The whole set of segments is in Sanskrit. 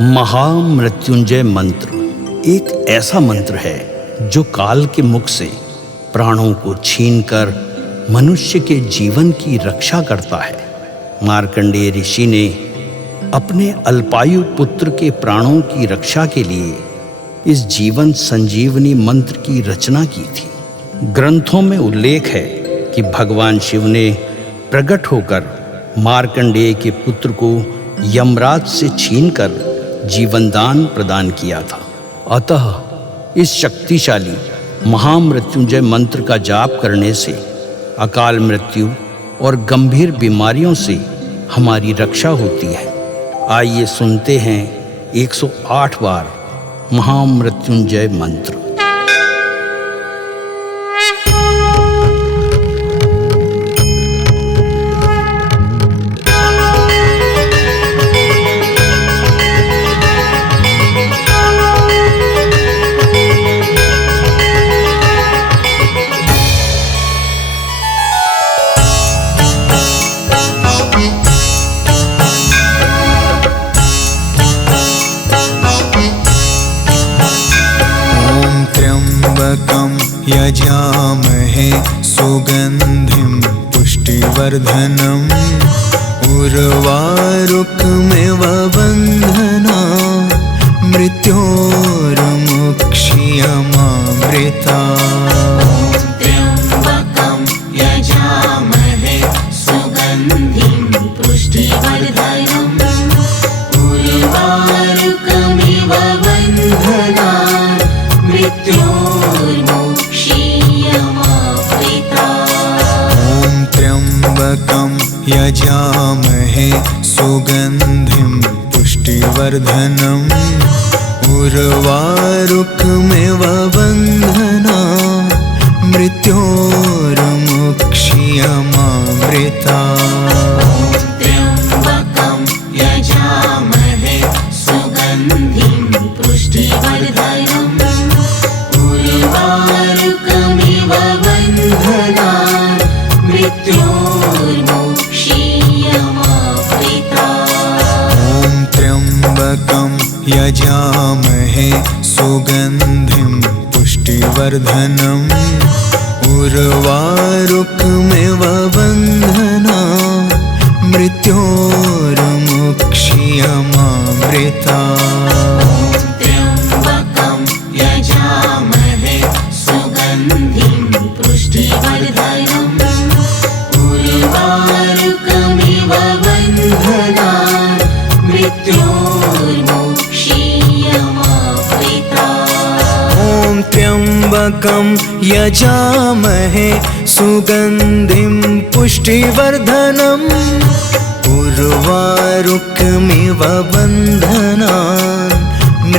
महामृत्युंजय मंत्र एक ऐसा मंत्र है जो काल के मुख से प्राणों को छीनकर मनुष्य के जीवन की रक्षा करता है। मार्कंडेय ऋषि ने अपने अल्पायु पुत्र के प्राणों की रक्षा के लिए इस जीवन संजीवनी मंत्र की रचना की थी। ग्रंथों में उल्लेख है कि भगवान शिव ने प्रकट होकर मार्कंडेय के पुत्र को यमराज से छीनकर जीवनदान प्रदान किया था। अतः इस शक्तिशाली महामृत्युंजय मंत्र का जाप करने से अकाल मृत्यु और गंभीर बीमारियों से हमारी रक्षा होती है। आइए सुनते हैं 108 बार महामृत्युंजय मंत्र। यजामहे सुगंधिं पुष्टिवर्धनम् उर्वारुकमिव बन्धना मृत्योर्मुक्षीयमामृता। त्र्यम्बकं यजामहे सुगन्धिं पुष्टिवर्धनम् उर्वारुकमिव बन्धना त्र्यम्बकं यजामहे सुगन्धिं पुष्टिवर्धनम् उर्वारुकमिव बन्धना मृत्योर्मुक्षीयमामृता। त्र्यम्बकं यजामहे सुगन्धिं पुष्टिवर्धनम् उर्वारुकमिव बन्धना मृत्योर्मुक्षीयमामृता। त्र्यम्बकं यजामहे सुगन्धिं पुष्टिवर्धनम् उर्वारुकमिव बन्धना मृत्योर्मुक्षीयमामृता। त्र्यम्बकं यजामहे सुगन्धिं पुष्टिवर्धनम् उर्वारुकमिव बन्धना मृत्योर्मुक्षीयमामृता। त्र्यम्बकं यजामहे सुगन्धिं पुष्टिवर्धनम् उर्वारुकमिव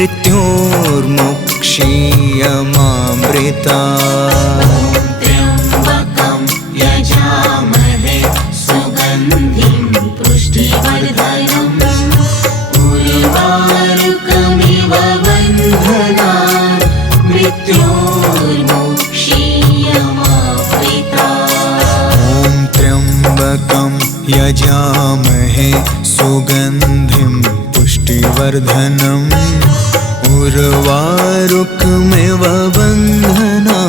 बन्धना मृत्योर्मुक्षीयमामृता। त्र्यम्बकं यजामहे सुगन्धिं पुष्टिवर्धनम् उर्वारुकमिव बन्धना मृत्योर्मुक्षीयमामृता। त्र्यम्बकं यजामहे सुगन्धिं पुष्टिवर्धनम् उर्वारुकमिव बन्धना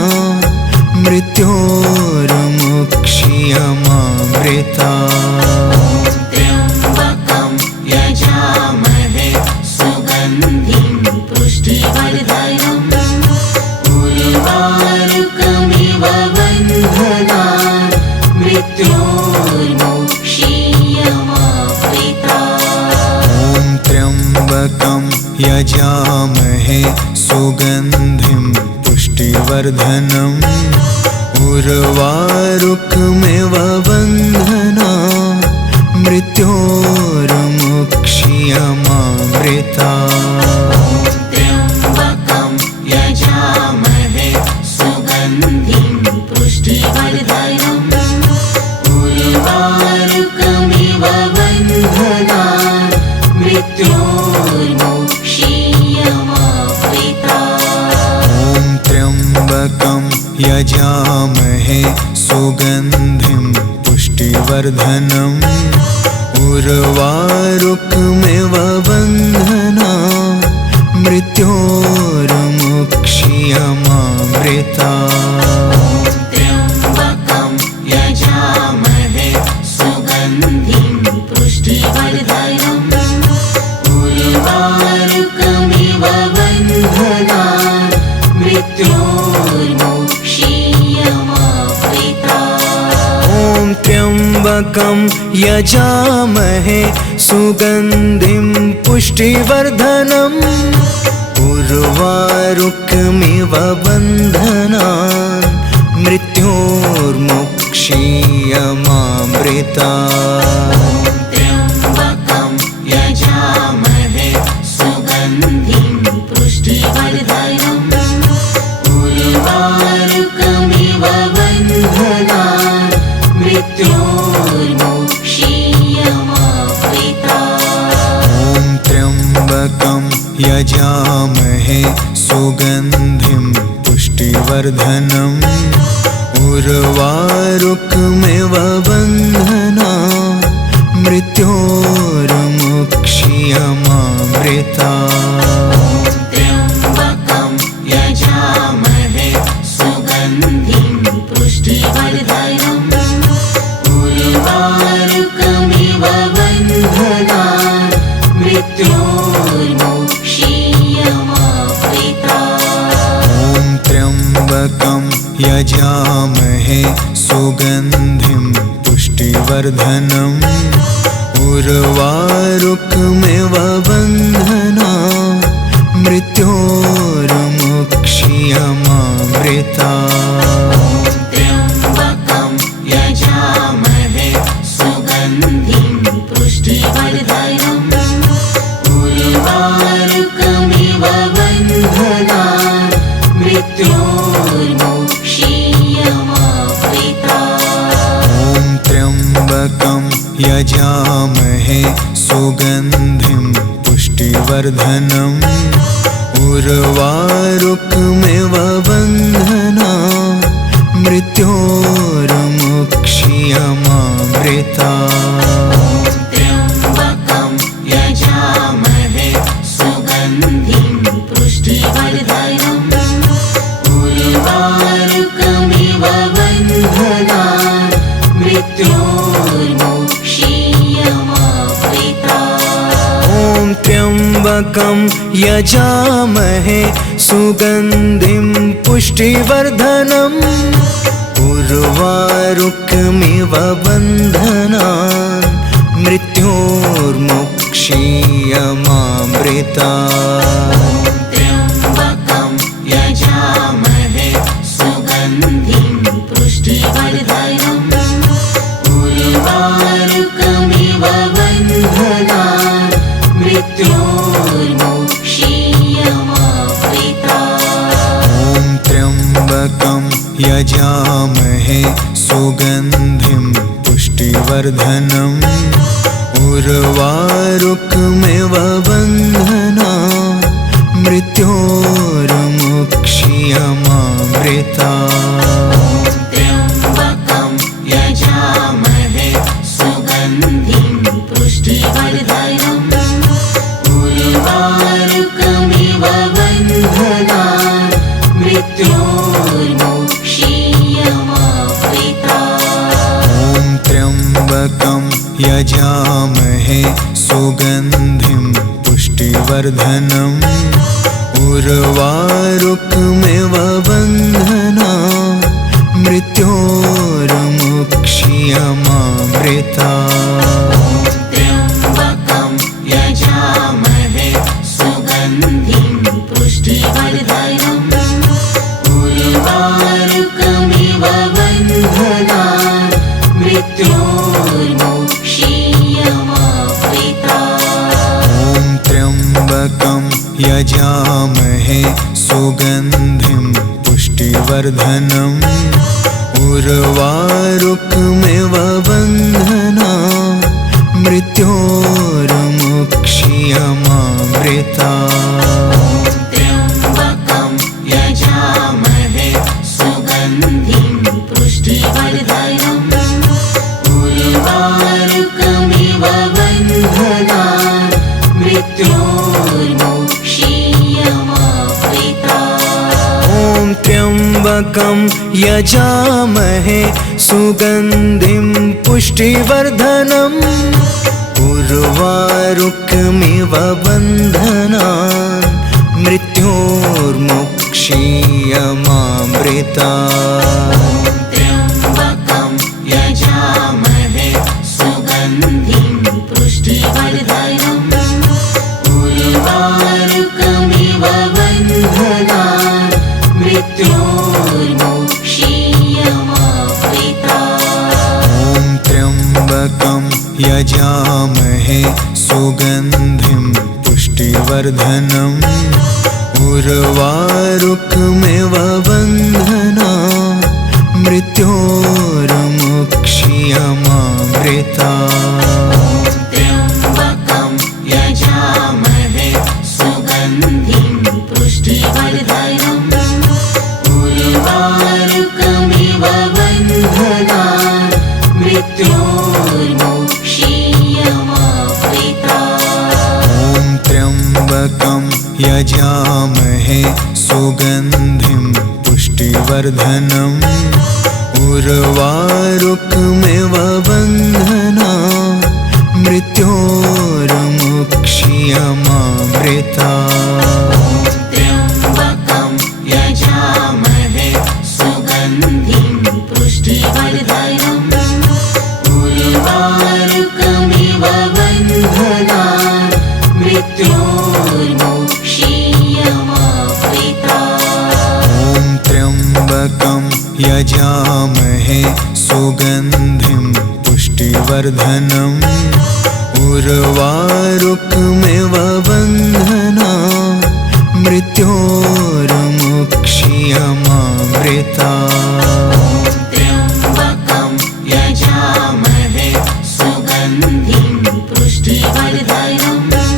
मृत्योर्मुक्षीयमामृता। त्र्यम्बकं यजामहे सुगन्धिं पुष्टिवर्धनम् उर्वारुकमिव बन्धना मृत्योर्मुक्षीयमामृता। त्र्यम्बकं यजामहे सुगन्धिं पुष्टिवर्धनम् उर्वारुकमिव बन्धना मृत्योर्मुक्षीयमामृता। त्र्यम्बकं यजामहे सुगन्धिं पुष्टिवर्धनम् उर्वारुकमिव बन्धना मृत्योर्मुक्षीयमामृता। त्र्यम्बकं यजामहे सुगन्धिं पुष्टिवर्धनम् उर्वारुकमिव बन्धना मृत्योर्मुक्षीयमामृता त्र्यम्बकं यजामहे सुगन्धिं पुष्टिवर्धनम् उर्वारुकमिव बन्धनान् मृत्योर्मुक्षीयमामृता ॐ त्र्यम्बकं यजामहे सुगन्धिं पुष्टिवर्धनम् उर्वारुकमिव बन्धनान् मृत्योर्मुक्षीयमामृता त्र्यम्बकं यजामहे सुगन्धिं पुष्टिवर्धनम् उर्वारुकमिव बन्धनान् मृत्योर्मुक्षीयमामृता ॐ त्र्यम्बकं यजामहे सुगन्धिं पुष्टिवर्धनम् उर्वारुकमिव बन्धनान् मृत्योर्मुक्षीयमामृता त्र्यम्बकं यजामहे सुगन्धिं पुष्टिवर्धनम् उर्वारुकमिव बन्धनान् मृत्योर्मुक्षीयमामृता ॐ त्र्यम्बकं यजामहे सुगन्धिं पुष्टिवर्धनम् उर्वारुकमिव बन्धनान् मृत्योर्मुक्षीयमामृता त्र्यम्बकं यजामहे सुगन्धिं पुष्टिवर्धनम् उर्वारुकमिव बन्धनान् मृत्योर्मुक्षीयमामृता ॐ त्र्यम्बकं यजामहे सुगन्धिं पुष्टिवर्धनम् उर्वारुकमिव बन्धनान् मृत्योर्मुक्षीयमामृता त्र्यम्बकं यजामहे सुगन्धिं पुष्टिवर्धनम् उर्वारुकमिव बन्धनान् मृत्योर्मुक्षीयमामृता ॐ त्र्यम्बकं यजामहे सुगन्धिं पुष्टिवर्धनम् उर्वारुकमिव बन्धनान् मृत्योर्मुक्षीयमामृता त्र्यम्बकं यजामहे सुगन्धिं पुष्टिवर्धनम् उर्वारुकमिव बन्धनान् मृत्योर्मुक्षीयमामृता ॐ त्र्यम्बकं यजामहे सुगन्धिं पुष्टिवर्धनम् उर्वारुकमिव बन्धनान् मृत्योर्मुक्षीयमामृता त्र्यम्बकं यजामहे सुगन्धिं पुष्टिवर्धनम् उर्वारुकमिव बन्धनान् मृत्योर्मुक्षीयमामृता ॐ त्र्यम्बकं यजामहे सुगन्धिं पुष्टिवर्धनम् उर्वारुकमिव बन्धनान् मृत्योर्मुक्षीयमामृता त्र्यम्बकं यजामहे सुगन्धिं पुष्टिवर्धनम् उर्वारुकमिव बन्धनान् मृत्योर्मुक्षीयमामृता ॐ त्र्यम्बकं यजामहे सुगन्धिं पुष्टिवर्धनम् उर्वारुकमिव बन्धनान् मृत्योर्मुक्षीयमामृता त्र्यम्बकं यजामहे सुगन्धिं पुष्टिवर्धनम् उर्वारुकमिव त्र्यम्बकं यजामहे सुगन्धिं पुष्टिवर्धनम् उर्वारुकमिव बन्धनान् मृत्योर्मुक्षीयमामृतात्। त्र्यम्बकं यजामहे सुगन्धिं पुष्टिवर्धनम् उर्वारुकमिव बन्धनान् मृत्योर्मुक्षीयमामृतात्। ॐ त्र्यम्बकं यजामहे सुगन्धिं पुष्टिवर्धनम् उर्वारुकमिव बन्धनान् मृत्योर्मुक्षीयमामृतात्। त्र्यम्बकं यजामहे सुगन्धिं पुष्टिवर्धनम् उर्वारुकमिव बन्धनान् मृत्योर्मुक्षीयमामृतात्। ॐ त्र्यम्बकं यजामहे सुगन्धिं पुष्टिवर्धनम् उर्वारुकमिव बन्धनान् मृत्योर्मुक्षीयमामृतात्। त्र्यम्बकं यजामहे सुगन्धिं पुष्टिवर्धनम् उर्वारुकमिव बन्धनान् मृत्योर्मुक्षीयमामृतात्। ॐ त्र्यम्बकं यजामहे सुगन्धिं पुष्टिवर्धनम् उर्वारुकमिव बन्धनान् मृत्योर्मुक्षीयमामृतात्। त्र्यम्बकं यजामहे सुगन्धिं पुष्टिवर्धनम्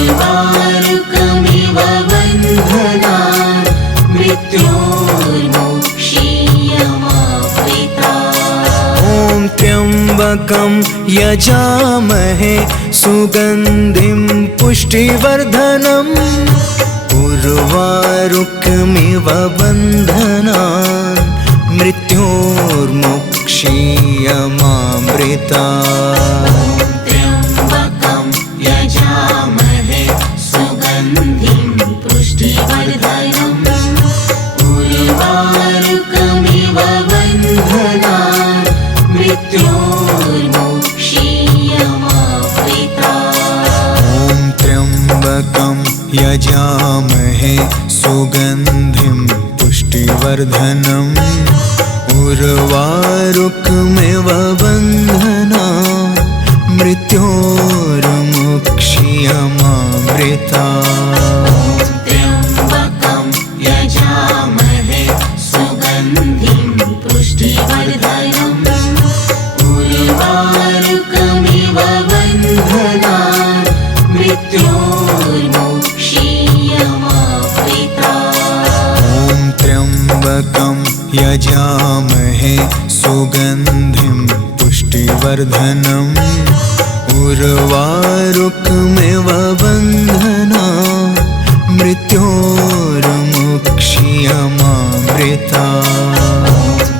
उर्वारुकमिव बन्धनान् मृत्योर्मुक्षीयमामृतात्। ॐ त्र्यम्बकं यजामहे सुगन्धिं पुष्टिवर्धनम् उर्वारुकमिव बन्धनान् मृत्योर्मुक्षीयमामृतात्। त्र्यम्बकं यजामहे सुगन्धिं पुष्टिवर्धनम् उर्वारुकमिव बन्धनान् मृत्योर्मुक्षीयमामृतात्। ॐ त्र्यम्बकं यजामहे सुगन्धिं पुष्टिवर्धनम् उर्वारुकमिव बन्धनान् मृत्योर्मुक्षीयमामृतात्। त्र्यम्बकं यजामहे सुगन्धिं पुष्टिवर्धनम् उर्वारुकमिव बन्धनान् मृत्योर्मुक्षीयमामृतात्। ॐ त्र्यम्बकं यजामहे सुगन्धिं पुष्टिवर्धनम् उर्वारुकमिव बन्धनान् मृत्योर्मुक्षीयमामृतात्।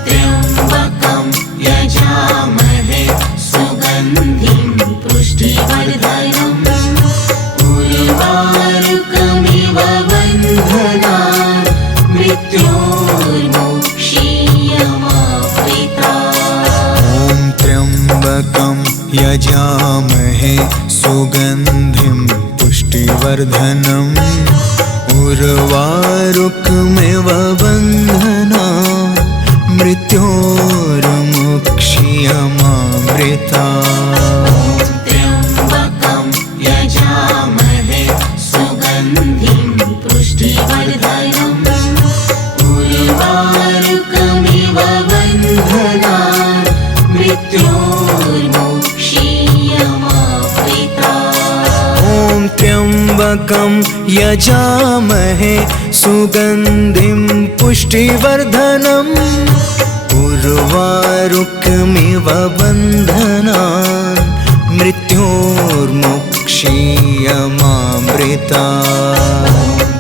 त्र्यम्बकं यजामहे सुगन्धिं पुष्टिवर्धनम् उर्वारुकमिव बन्धनान् मृत्योर्मुक्षीयमामृतात्। ॐ त्र्यम्बकं यजामहे सुगन्धिं पुष्टिवर्धनम् उर्वारुकमिव बन्धनान् मृत्योर्मुक्षीयमामृतात्। त्र्यम्बकं यजामहे सुगन्धिं पुष्टिवर्धनम् उर्वारुकमिव बन्धनान् मृत्योर्मुक्षीयमामृतात्। ॐ त्र्यम्बकं यजामहे सुगन्धिं पुष्टिवर्धनम् उर्वारुकमिव बन्धनान् मृत्योर्मुक्षीयमामृतात्।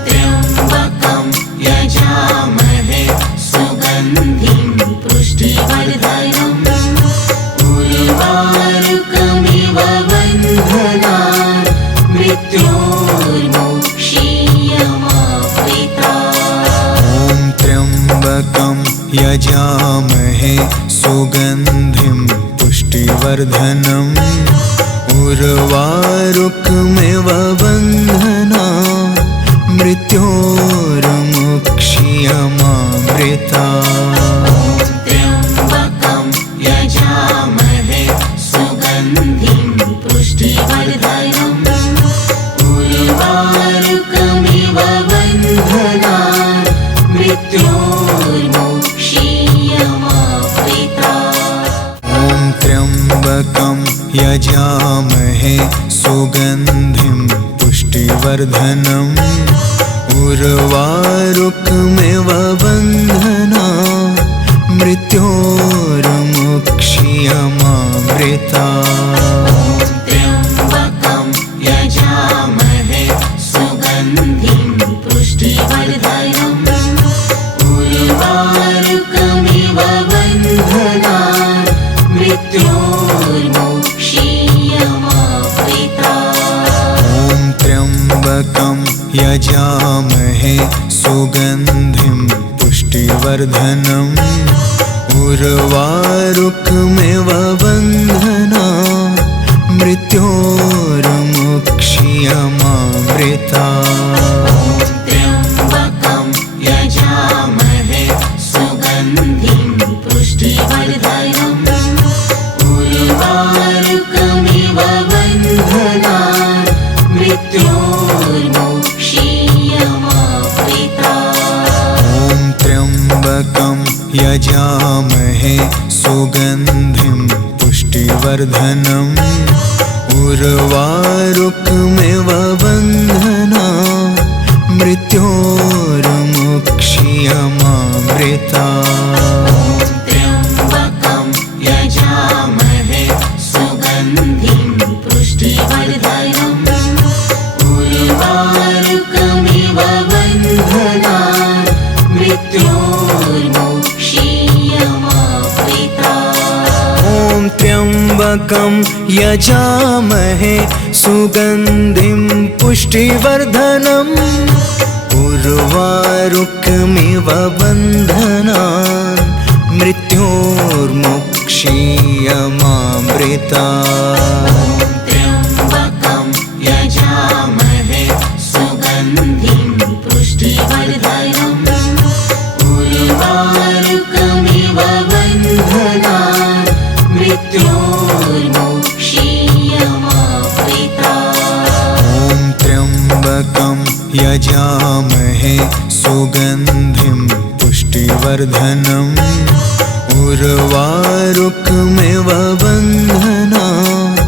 त्र्यम्बकं यजामहे यजामहे सुगन्धिं पुष्टिवर्धनम् उर्वारुकमिव बन्धनान् मृत्योर्मुक्ष्यमामृतात्। त्र्यम्बकं यजामहे सुगन्धिं पुष्टिवर्धनम् उर्वारुकमिव बन्धनान् मृत्योर्मुक्ष्यमामृतात्। ॐ त्र्यम्बकं यजामहे सुगन्धिं पुष्टिवर्धनम् उर्वारुकमिव बन्धनान् मृत्योर्मुक्ष्यमामृतात्। त्र्यम्बकं यजामहे सुगन्धिं पुष्टिवर्धनम् उर्वारुकमिव बन्धनान् मृत्योर्मुक्ष्यमामृतात्। ॐ त्र्यम्बकं यजामहे सुगन्धिं पुष्टिवर्धनम् उर्वारुकमिव बन्धनान् मृत्योर्मुक्ष्यमामृतात्। त्र्यम्बकं यजामहे सुगन्धिं पुष्टिवर्धनम् उर्वारुकमिव बन्धनान् मृत्योर्मुक्ष्यमामृतात्। ॐ त्र्यम्बकं यजामहे सुगन्धिं पुष्टिवर्धनम् उर्वारुकमिव बन्धनान् मृत्योर्मुक्ष्यमामृतात्। त्र्यम्बकं यजामहे सुगन्धिं पुष्टिवर्धनम् उर्वारुकमिव बन्धनान् मृत्योर्मुक्ष्यमामृतात्। ॐ त्र्यम्बकं यजामहे सुगन्धिं पुष्टिवर्धनम् उर्वारुकमिव बन्धनान् मृत्योर्मुक्ष्यमामृतात्। त्र्यम्बकं यजामहे सुगन्धिं पुष्टिवर्धनम् उर्वारुकमिव बन्धनान् मृत्योर्मुक्ष्यमामृतात्। ॐ त्र्यम्बकं यजामहे सुगन्धिं पुष्टिवर्धनम् उर्वारुकमिव बन्धनान्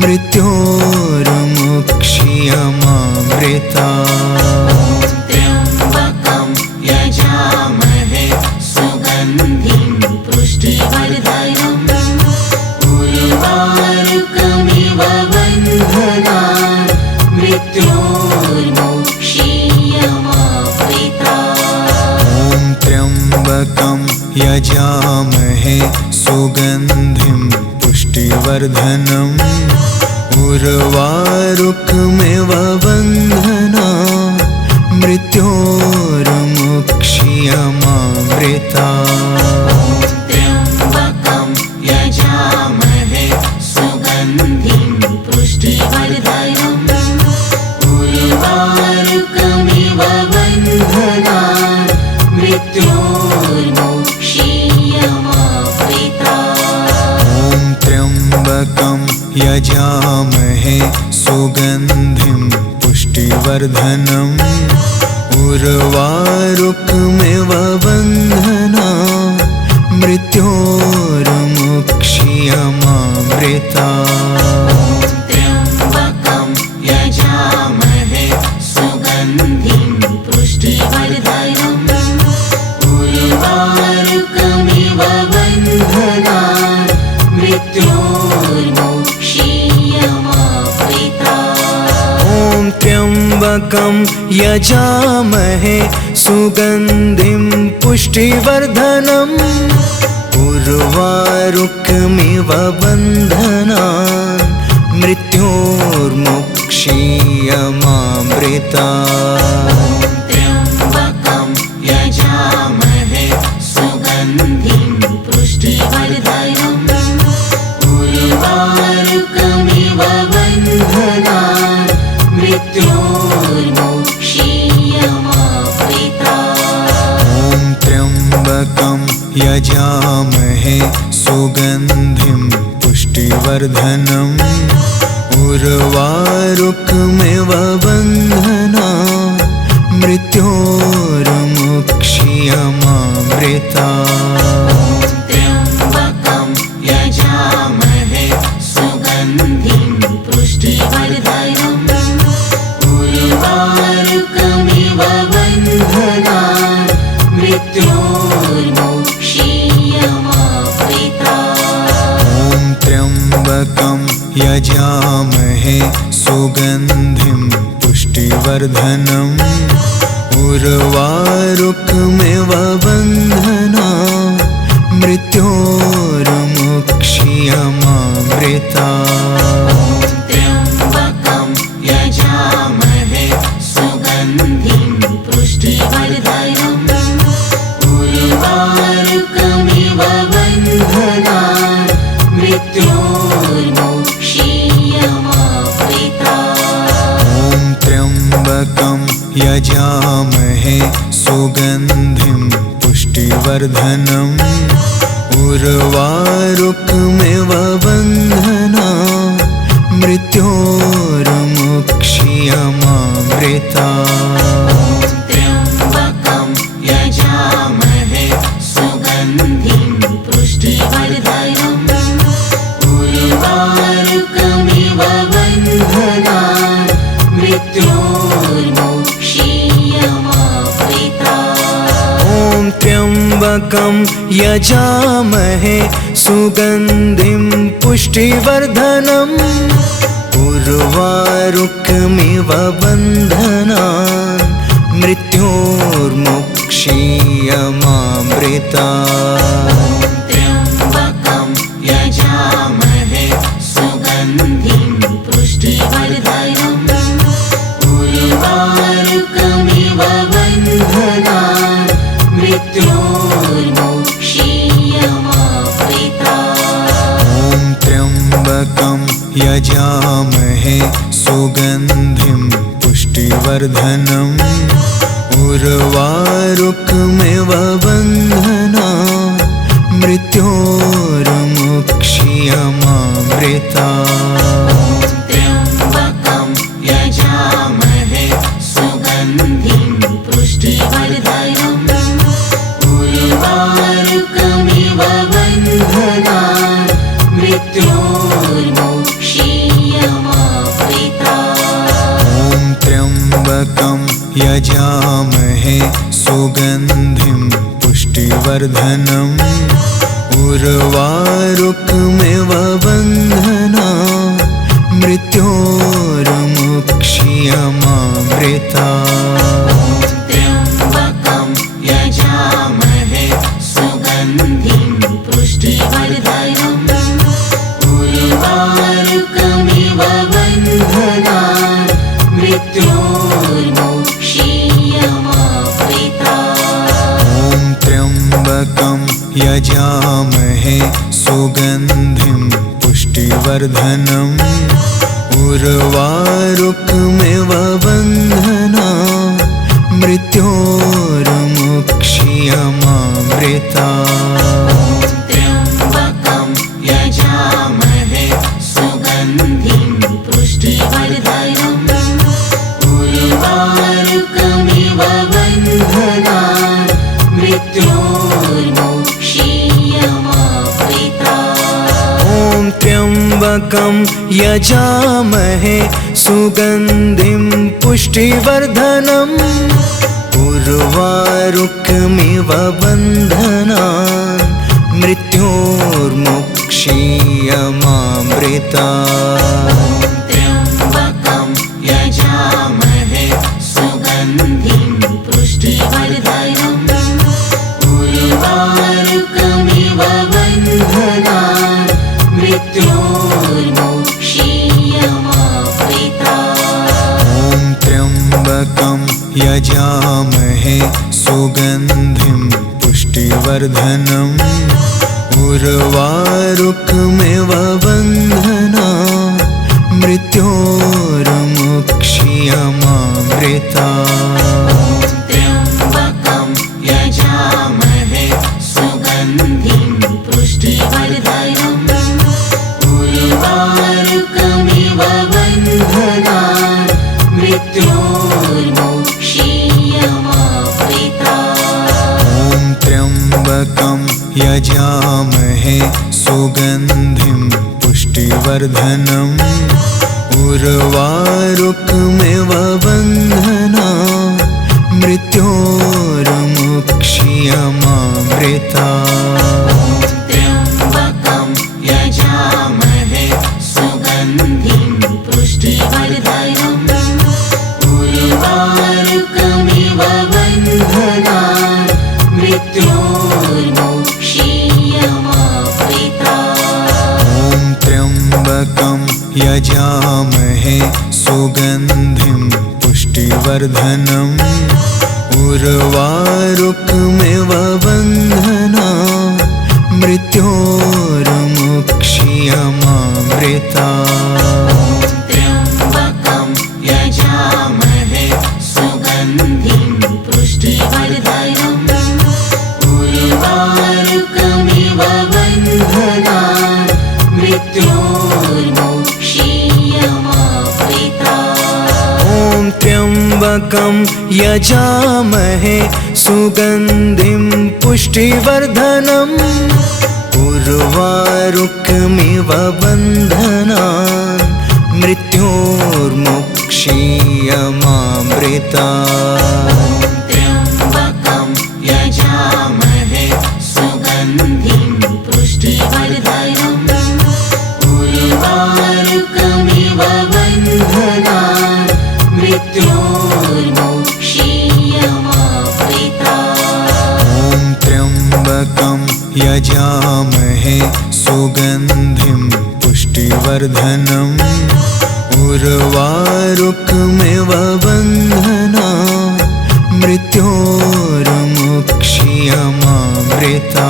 मृत्योर्मुक्ष्यमामृतात्। त्र्यम्बकं यजामहे सुगन्धिं पुष्टिवर्धनम् उर्वारुकमिव बन्धनान् मृत्योर्मुक्ष्यमामृतात्। ॐ त्र्यम्बकं यजामहे सुगन्धिं पुष्टिवर्धनम् उर्वारुकमिव बन्धनान् मृत्योर्मुक्ष्यमामृतात्। त्र्यम्बकं यजामहे सुगन्धिं पुष्टिवर्धनम् उर्वारुकमिव बन्धनान् मृत्योर्मुक्ष्यमामृतात्। ॐ त्र्यम्बकं यजामहे सुगन्धिं पुष्टिवर्धनम् उर्वारुकमिव बन्धनान् मृत्योर्मुक्ष्यमामृतात्। त्र्यम्बकं यजामहे सुगन्धिं पुष्टिवर्धनम् उर्वारुकमिव बन्धनान् मृत्योर्मुक्ष्यमामृतात्। ॐ त्र्यम्बकं यजामहे सुगन्धिं पुष्टिवर्धनम् उर्वारुकमिव बन्धनान् मृत्योर्मुक्ष्यमामृतात्। त्र्यम्बकं यजामहे सुगन्धिं यजामहे सुगन्धिं पुष्टिवर्धनम् उर्वारुकमिव बन्धनान् मृत्योर्मुक्ष्यमामृतात्। त्र्यम्बकं यजामहे सुगन्धिं पुष्टिवर्धनम् उर्वारुकमिव बन्धनान् मृत्योर्मुक्ष्यमामृतात्। ॐ त्र्यम्बकं यजामहे सुगन्धिं पुष्टिवर्धनम् उर्वारुकमिव बन्धनान् मृत्योर्मुक्ष्यमामृतात्। त्र्यम्बकं यजामहे सुगन्धिं पुष्टिवर्धनम् उर्वारुकमिव बन्धनान् मृत्योर्मुक्ष्यमामृतात्। ॐ त्र्यम्बकं यजामहे सुगन्धिं पुष्टिवर्धनम् उर्वारुकमिव बन्धनान् मृत्योर्मुक्ष्यमामृतात्। त्र्यम्बकं यजामहे सुगन्धिं पुष्टिवर्धनम् उर्वारुकमिव बन्धनान् मृत्योर्मुक्ष्यमामृतात्। ॐ त्र्यम्बकं यजामहे सुगन्धिं पुष्टिवर्धनम् उर्वारुकमिव बन्धनान् मृत्योर्मुक्ष्यमामृतात्। त्र्यम्बकं यजामहे सुगन्धिं पुष्टिवर्धनम् उर्वारुकमिव बन्धनान् मृत्योर्मुक्ष्यमामृतात्। ॐ त्र्यम्बकं यजामहे सुगन्धिं पुष्टिवर्धनम् उर्वारुकमिव बन्धनान् मृत्योर्मुक्ष्यमामृतात्। त्र्यम्बकं यजामहे सुगन्धिं पुष्टिवर्धनम् उर्वारुकमिव बन्धनान् मृत्योर्मुक्ष्यमामृतात्। ॐ त्र्यम्बकं यजामहे सुगन्धिं पुष्टिवर्धनम् उर्वारुकमिव बन्धनान् मृत्योर्मुक्ष्यमामृतात्। त्र्यम्बकं यजामहे सुगन्धिं पुष्टिवर्धनम् उर्वारुकमिव बन्धनान् मृत्योर्मुक्ष्यमामृतात्। ॐ त्र्यम्बकं यजामहे सुगन्धिं पुष्टिवर्धनम् उर्वारुकमिव बन्धनान् मृत्योर्मुक्ष्यमामृतात्। त्र्यम्बकं यजामहे सुगन्धिं पुष्टिवर्धनम् उर्वारुकमिव बन्धनान् मृत्योर्मुक्ष्यमामृतात्। ॐ त्र्यम्बकं यजामहे सुगन्धिं पुष्टिवर्धनम् उर्वारुकमिव बन्धनान् मृत्योर्मुक्ष्यमामृतात्। त्र्यम्बकं यजामहे सुगन्धिं पुष्टिवर्धनम् उर्वारुकमिव बन्धनान् मृत्योर्मुक्ष्यमामृतात्। ॐ त्र्यम्बकं यजामहे सुगन्धिं पुष्टिवर्धनम् उर्वारुकमिव बन्धनान् मृत्योर्मुक्ष्यमामृतात्। त्र्यम्बकं यजामहे सुगन्धिं मृत्योर्मोक्षीयमावृता। ॐ त्र्यम्बकं यजामहे सुगन्धिं पुष्टिवर्धनम् उर्वारुकमिव बन्धनान् मृत्योर्मुक्षीयमामृता। त्र्यम्बकं यजामहे सुगन्धिं पुष्टिवर्धनम् उर्वारुकमिव बन्धनान् मृत्योर्मुक्षीयमावृता। ॐ त्र्यम्बकं यजामहे सुगन्धिं पुष्टिवर्धनम् उर्वारुकमिव बन्धनान् मृत्योर्मुक्षीयमामृता। त्र्यम्बकं यजामहे सुगन्धिं पुष्टिवर्धनम् उर्वारुकमिव बन्धनान् मृत्योर्मुक्षीयमावृता। ॐ त्र्यम्बकं यजामहे सुगन्धिं पुष्टिवर्धनम् उर्वारुकमिव बन्धनान् मृत्योर्मुक्षीयमामृता। त्र्यम्बकं यजामहे सुगन्धिं पुष्टिवर्धनम् उर्वारुकमिव बन्धनान् मृत्योर्मुक्षीयमावृता। ॐ त्र्यम्बकं यजामहे सुगन्धिं पुष्टिवर्धनम् उर्वारुकमिव बन्धनान् मृत्योर्मुक्षीयमामृता।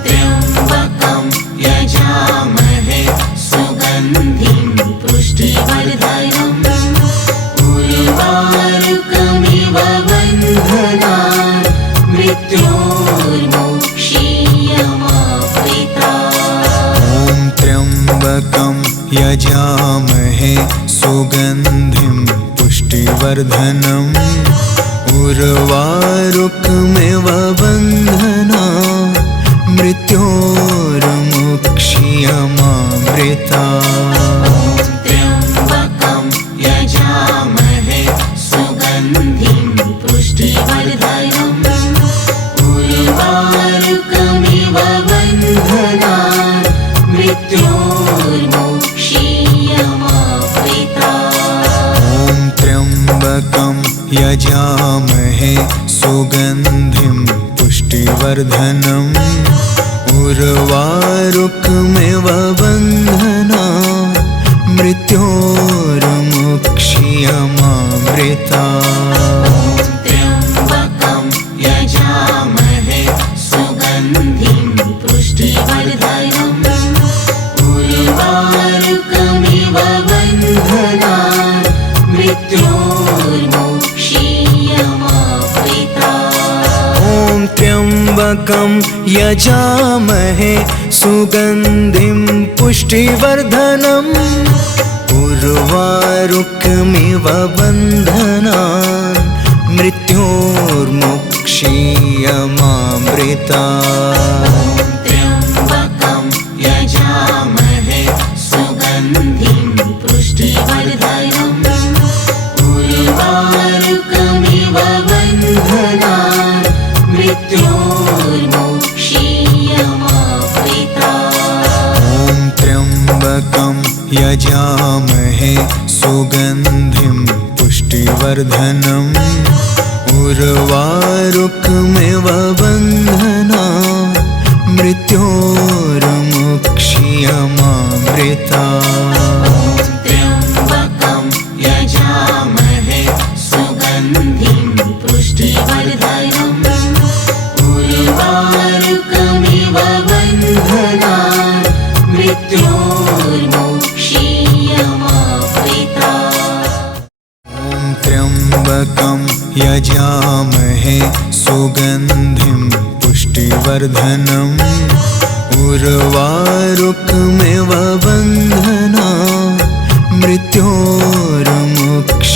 त्र्यम्बकं यजामहे सुगन्धिं पुष्टिवर्धनम् उर्वारुकमिव बन्धनान् मृत्योर्मुक्षीयमावृता। ॐ त्र्यम्बकं यजामहे सुगन्धिं पुष्टिवर्धनम् उर्वारुकमिव बन्धनान् मृत्योर्मुक्षीयमामृता। त्र्यम्बकं यजामहे सुगन्धिं पुष्टिवर्धनम् उर्वारुकमिव बन्धनान् मृत्योर्मुक्षीयमावृता। ॐ त्र्यम्बकं यजामहे सुगन्धिं पुष्टिवर्धनम् उर्वारुकमिव बन्धनान् मृत्योर्मुक्षीयमामृता। त्र्यम्बकं यजामहे सुगन्धिं पुष्टिवर्धनम् उर्वारुकमिव बन्धनान् मृत्योर्मुक्षीयमावृता। ॐ त्र्यम्बकं यजामहे सुगन्धिं पुष्टिवर्धनम् उर्वारुकमिव बन्धनान् मृत्योर्मुक्षीयमामृता। त्र्यम्बकं यजामहे सुगन्धिं पुष्टिवर्धनम् उर्वारुकमिव बन्धनान् मृत्योर्मुक्षीयमावृता। ॐ त्र्यम्बकं यजामहे सुगन्धिं पुष्टिवर्धनम् उर्वारुकमिव बन्धनान् मृत्योर्मुक्षीयमामृता। त्र्यम्बकं यजामहे सुगन्धिं पुष्टिवर्धनम् उर्वारुकमिव बन्धनान् मृत्योर्मुक्षीयमावृता। ॐ त्र्यम्बकं यजामहे सुगन्धिं पुष्टिवर्धनम् उर्वारुकमिव बन्धनान् मृत्योर्मुक्षीयमामृता।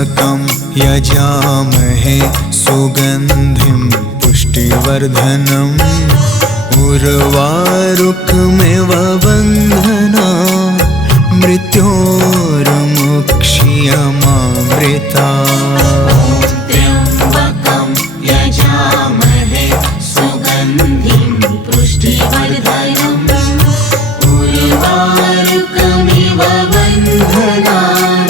त्र्यम्बकं यजामहे सुगन्धिं पुष्टिवर्धनम् उर्वारुकमिव बन्धनान् मृत्योर्मुक्ष्यमामृतात्। त्र्यम्बकं यजामहे सुगन्धिं पुष्टिवर्धनम् उर्वारुकमिव बन्धनान्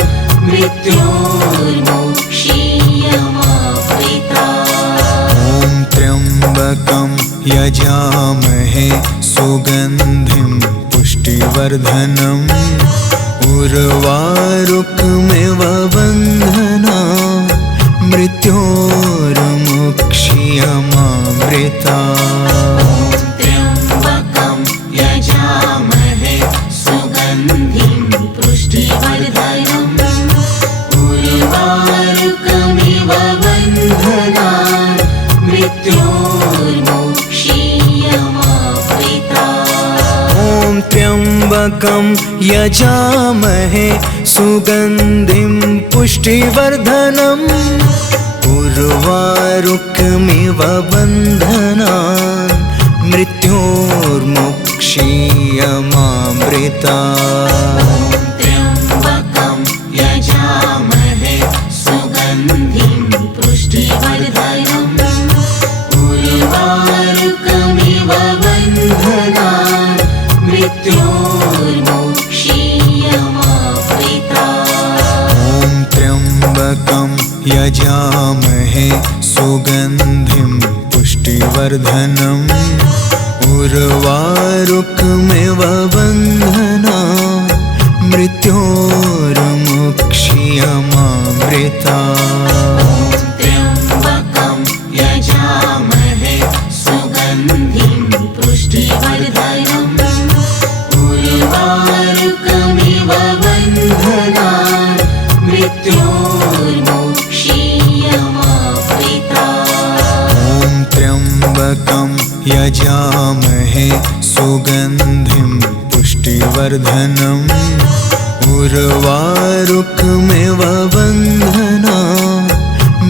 मृत्योर्मुक्ष्यमामृतात्। ॐ त्र्यम्बकं यजामहे सुगन्धिं पुष्टिवर्धनम् उर्वारुकमिव बन्धनान् मृत्योर्मुक्ष्यमामृतात्। त्र्यम्बकं यजामहे सुगन्धिं पुष्टिवर्धनम् उर्वारुकमिव बन्धनान् मृत्योर्मुक्ष्यमामृतात्। ॐ त्र्यम्बकं यजामहे सुगन्धिं पुष्टिवर्धनम् उर्वारुकमिव बन्धनान् मृत्योर्मुक्ष्यमामृतात्। त्र्यम्बकं यजामहे सुगन्धिं पुष्टिवर्धनम् उर्वारुकमिव बन्धनान् मृत्योर्मुक्ष्यमामृतात्। ॐ त्र्यम्बकं यजामहे सुगन्धिं पुष्टिवर्धनम् उर्वारुकमिव बन्धनान् मृत्योर्मुक्ष्यमामृतात्। त्र्यम्बकं यजामहे सुगन्धिं पुष्टिवर्धनम् उर्वारुकमिव बन्धनान्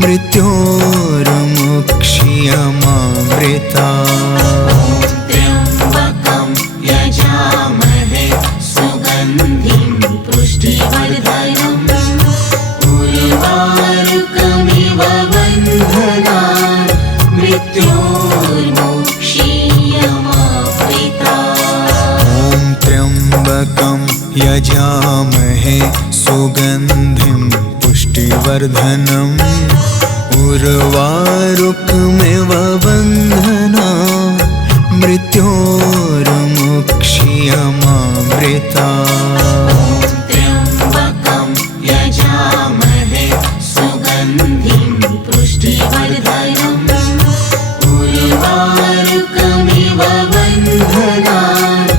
मृत्योर्मुक्ष्यमामृतात्। ॐ त्र्यम्बकं यजामहे सुगन्धिं पुष्टिवर्धनम् उर्वारुकमिव बन्धनान् मृत्योर्मुक्ष्यमामृतात्। त्र्यम्बकं यजामहे सुगन्धिं पुष्टिवर्धनम् उर्वारुकमिव बन्धनान् मृत्योर्मुक्ष्यमामृतात्। ॐ त्र्यम्बकं यजामहे सुगन्धिं पुष्टिवर्धनम् उर्वारुकमिव बन्धनान् मृत्योर्मुक्ष्यमामृतात्। त्र्यम्बकं यजामहे सुगन्धिं पुष्टिवर्धनम् उर्वारुकमिव बन्धनान्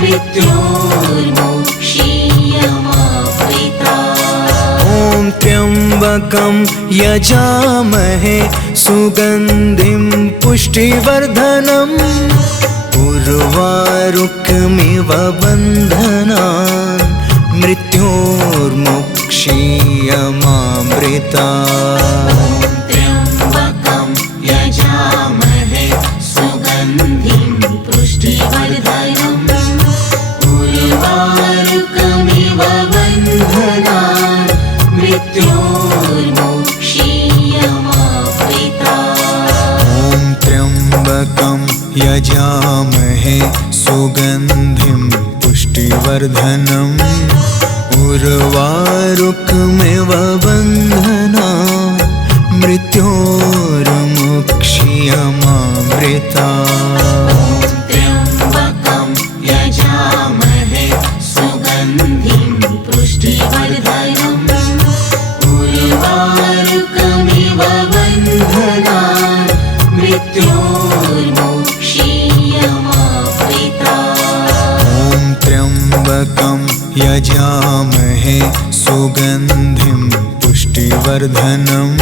मृत्योर्मुक्ष्यमामृतात्। ॐ त्र्यम्बकं यजामहे सुगन्धिं पुष्टिवर्धनम् उर्वारुकमिव बन्धनान् मृत्योर्मुक्ष्यमामृतात्। त्र्यम्बकं यजामहे सुगन्धिं पुष्टिवर्धनम् उर्वारुकमिव बन्धनान् मृत्योर्मुक्ष्यमामृतात्। ॐ त्र्यम्बकं यजामहे सुगन्धिं पुष्टिवर्धनम् उर्वारुकमिव बन्धनान् मृत्योर्मुक्ष्यमामृतात्। त्र्यम्बकं यजामहे सुगन्धिं पुष्टिवर्धनम् उर्वारुकमिव बन्धनान् मृत्योर्मुक्ष्यमामृतात्। ॐ त्र्यम्बकं यजामहे सुगन्धिं पुष्टिवर्धनम्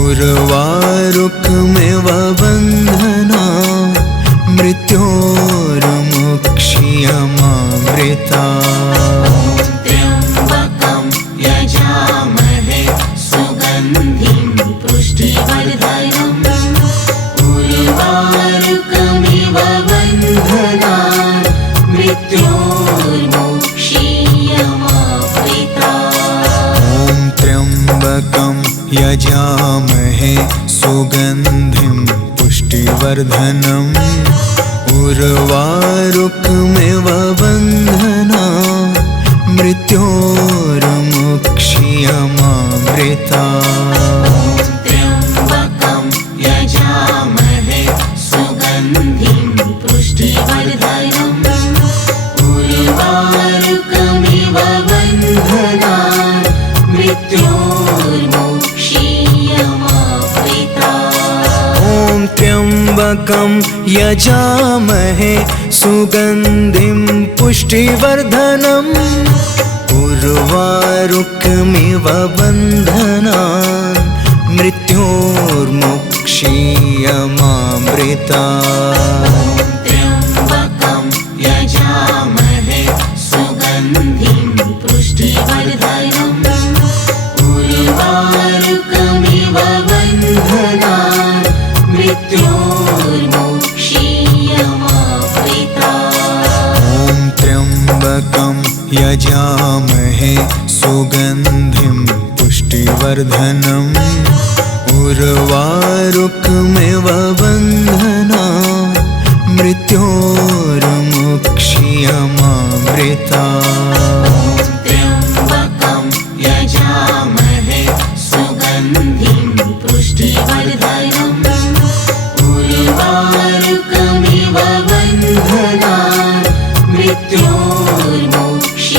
उर्वारुकमिव बन्धनान् मृत्योर्मुक्ष्यमामृतात्। त्र्यम्बकं यजामहे यजामहे सुगन्धिं पुष्टिवर्धनम् उर्वारुकमिव बन्धनात् मृत्योर्मुक्ष्यमामृतात् त्र्यम्बकं यजामहे सुगन्धिं पुष्टिवर्धनम् उर्वारुकमिव बन्धनात् मृत्योर्मुक्ष्यमामृतात्। ॐ त्र्यम्बकं यजामहे सुगन्धिं पुष्टिवर्धनम् उर्वारुकमिव बन्धनात् मृत्योर्मुक्ष्यमामृतात्। त्र्यम्बकं यजामहे सुगन्धिं पुष्टिवर्धनम् उर्वारुकमिव बन्धनात् मृत्योर्मुक्ष्यमामृतात्। ॐ त्र्यम्बकं यजामहे सुगन्धिं पुष्टिवर्धनम् उर्वारुकमिव बन्धनात् मृत्योर्मुक्ष्यमामृतात्। त्र्यम्बकं यजामहे सुगन्धिं पुष्टिवर्धनम् उर्वारुकमिव बन्धनात् मृत्योर्मुक्ष्यमामृतात्।